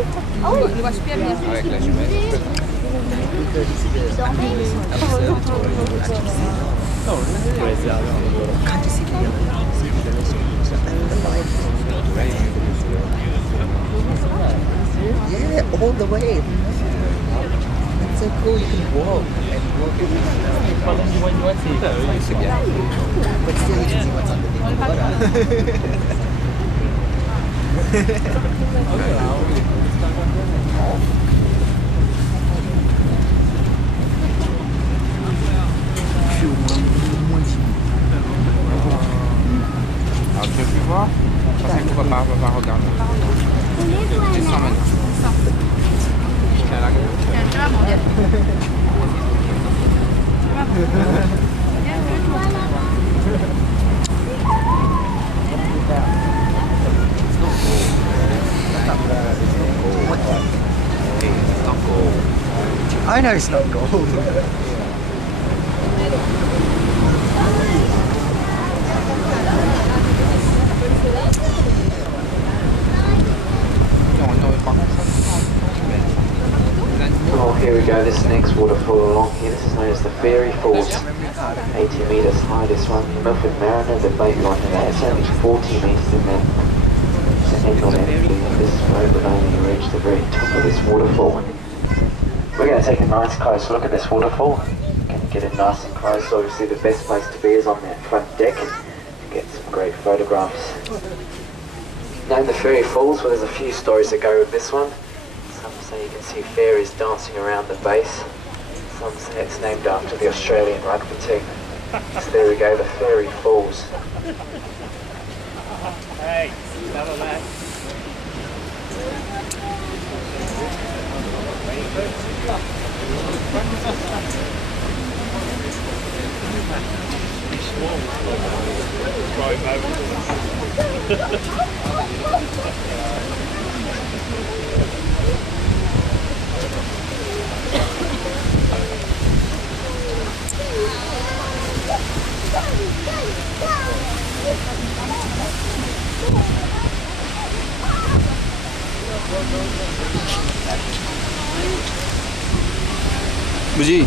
Le vois super bien. Avec la jumelle. Yeah, all the way. It's so cool, you can walk and walk C'est bien. but still you can see what's underneath the water. Alors tu veux plus voir? Je pensais qu'on va pas regarder. Descends maintenant. Tiens là. Tu vas mon gars. I know it's not gold. Oh, here we go, this next waterfall along here, this is known as the Fairy Falls. 80 metres high, this one. The Milford Mariner, the bait line in there, it's only 40 metres in there. It's an enormous empty of this road, but only reach the very top of this waterfall. We're going to take a nice close look at this waterfall. Going to get it nice and close. Obviously the best place to be is on that front deck to get some great photographs. Named the Fairy Falls, well there's a few stories that go with this one. Some say you can see fairies dancing around the base. Some say it's named after the Australian rugby team. So there we go, the Fairy Falls. Hey, another lad. Bougie.